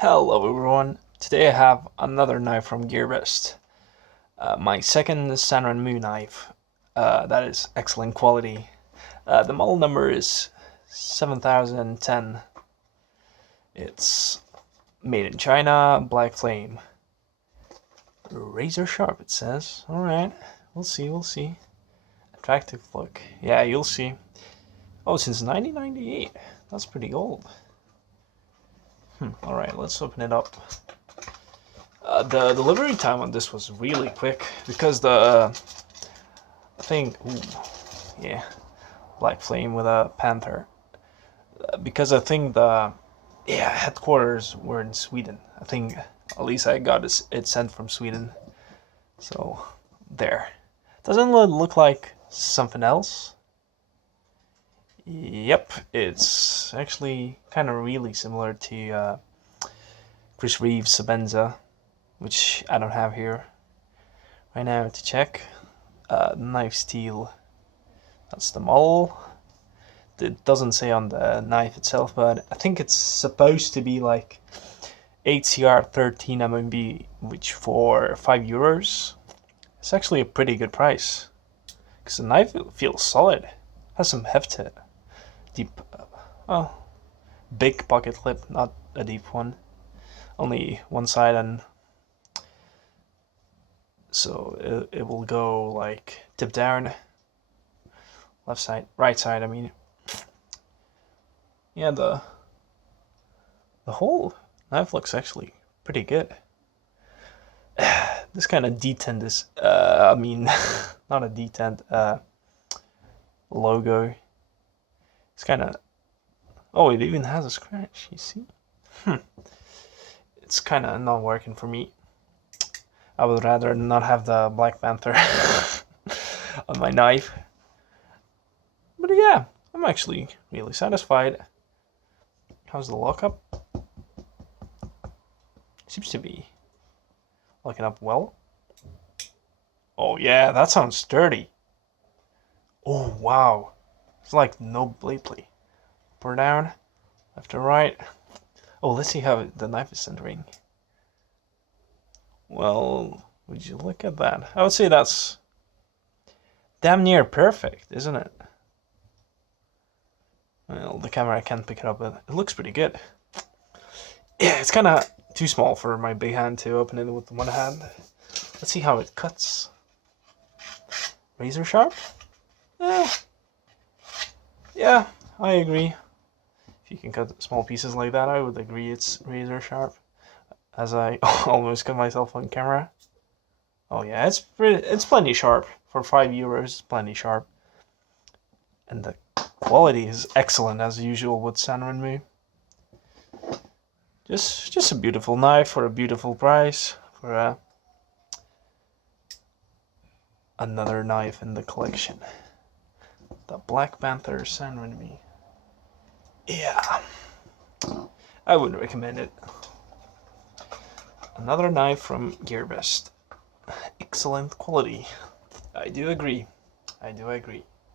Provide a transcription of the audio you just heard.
Hello everyone, today I have another knife from GearBest. My second Sanrenmu knife, that is excellent quality. The model number is 7010. It's made in China, black flame. Razor sharp it says, alright, we'll see. Attractive look, yeah you'll see. Oh, since 1998, that's pretty old. Alright, let's open it up. The delivery time on this was really quick because I think, yeah, black flame with a panther. Because I think the headquarters were in Sweden. I think at least I got it sent from Sweden. So there. Doesn't it look like something else? Yep, it's actually kind of really similar to Chris Reeves' Sabenza, which I don't have here right now to check. Knife steel, that's the model. It doesn't say on the knife itself, but I think it's supposed to be like 8CR 13 MMB, which for €5, it's actually a pretty good price. Because the knife feels solid, has some heft to it. Deep, big pocket clip, not a deep one. Only one side, and so it will go like tip down. Left side, right side, I mean. Yeah, the whole knife looks actually pretty good. This kind of detent is, I mean, not a detent, logo. It's kind of, oh, it even has a scratch, you see? It's kind of not working for me. I would rather not have the Black Panther on my knife. But yeah, I'm actually really satisfied. How's the lockup? Seems to be locking up well. Oh yeah, that sounds sturdy. Oh wow, it's like no blade play. Up or down, left or right. Oh, let's see how the knife is centering. Well, would you look at that? I would say that's damn near perfect, isn't it? Well, the camera can't pick it up, but it looks pretty good. Yeah, it's kind of too small for my big hand to open it with one hand. Let's see how it cuts. Razor sharp? Yeah, I agree. If you can cut small pieces like that, I would agree it's razor sharp. As I almost cut myself on camera. Oh yeah, it's plenty sharp. For €5, it's plenty sharp. And the quality is excellent as usual with Sanrenmu. Just a beautiful knife for a beautiful price, for another knife in the collection. The Black Panther Sanrenmu. Yeah, I would recommend it. Another knife from GearBest. Excellent quality. I do agree.